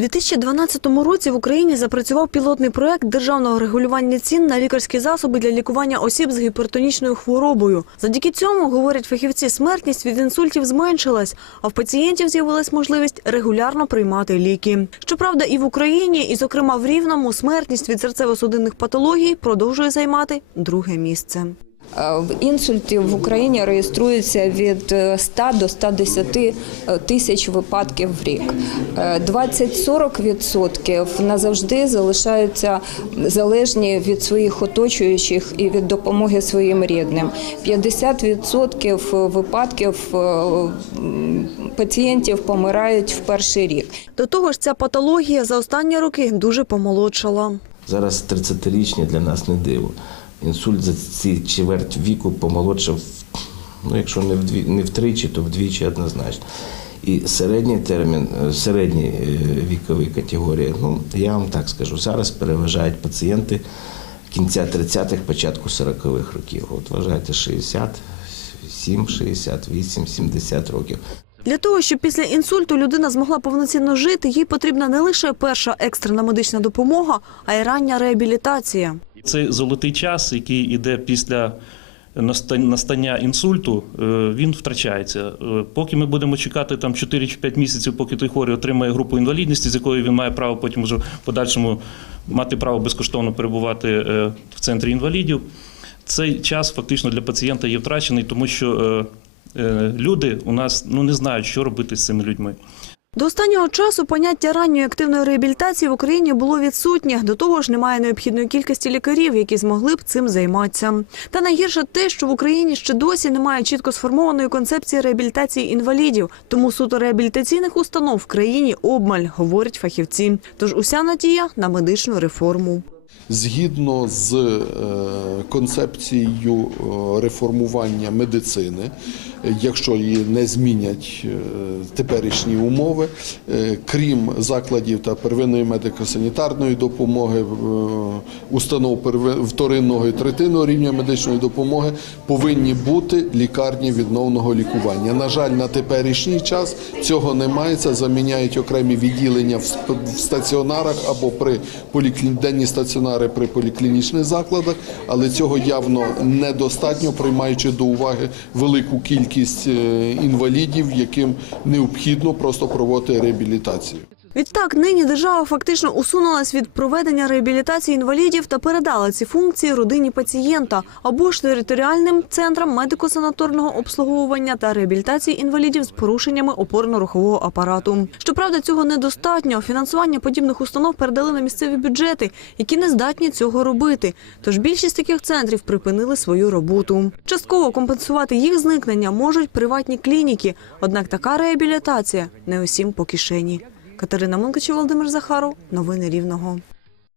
У 2012 році в Україні запрацював пілотний проект державного регулювання цін на лікарські засоби для лікування осіб з гіпертонічною хворобою. Завдяки цьому, говорять фахівці, смертність від інсультів зменшилась, а в пацієнтів з'явилась можливість регулярно приймати ліки. Щоправда, і в Україні, і зокрема в Рівному, смертність від серцево-судинних патологій продовжує займати друге місце. Е, В інсультів в Україні реєструється від е, 100 до 110 е, тисяч випадків в рік. Е, 20-40% назавжди залишаються залежні від своїх оточуючих і від допомоги своїм рідним. 50% випадків е, пацієнтів помирають в перший рік. До того ж, ця патологія за останні роки дуже помолодшала. Зараз 30-річні для нас не диво. Інсульт за ці чверть віку помолодшав, ну якщо не вдві, не втричі, то вдвічі однозначно. І середній термін, е, середній е, віковий категорії, ну я вам так скажу, зараз переважають пацієнти кінця 30-х, початку 40-х років. От вважайте 67, 68, 70 років. Для того, щоб після інсульту людина змогла повноцінно жити, їй потрібна не лише перша екстрена медична допомога, а й рання реабілітація. Цей золотий час, який іде після настання інсульту, е, він втрачається. Е, Поки ми будемо чекати там 4 чи 5 місяців, поки той хворий отримає групу інвалідності, з якою він має право потім вже в подальшому мати право безкоштовно перебувати е, в центрі інвалідів. Цей час фактично для пацієнта є втрачений, тому що люди у нас ну не знають, що робити з цими людьми. До останнього часу поняття ранньої активної реабілітації в Україні було відсутнє. До того ж, немає необхідної кількості лікарів, які змогли б цим займатися. Та найгірше те, що в Україні ще досі немає чітко сформованої концепції реабілітації інвалідів. Тому суто реабілітаційних установ в країні обмаль, говорять фахівці. Тож уся надія на медичну реформу. Згідно з е, концепцією е, реформування медицини, якщо її не змінять е, теперішні умови, крім закладів та первинної медико-санітарної допомоги, установ вторинного і третинного рівня медичної допомоги, повинні бути лікарні відновного лікування. На жаль, на теперішній час цього немає. Це заміняють окремі відділення в стаціонарах або при поліклі... денні стаціонари при поліклінічних закладах, але цього явно недостатньо, приймаючи до уваги велику кількість е, інвалідів, яким необхідно просто проводити реабілітацію. Відтак, нині держава фактично усунулась від проведення реабілітації інвалідів та передала ці функції родині пацієнта або ж територіальним центрам медико-санаторного обслуговування та реабілітації інвалідів з порушеннями опорно-рухового апарату. Щоправда, цього недостатньо. Фінансування подібних установ передали на місцеві бюджети, які не здатні цього робити. Тож більшість таких центрів припинили свою роботу. Частково компенсувати їх зникнення можуть приватні клініки. Однак така реабілітація не усім по кишені. Катерина Мункачі, Володимир Захаров. Новини Рівного.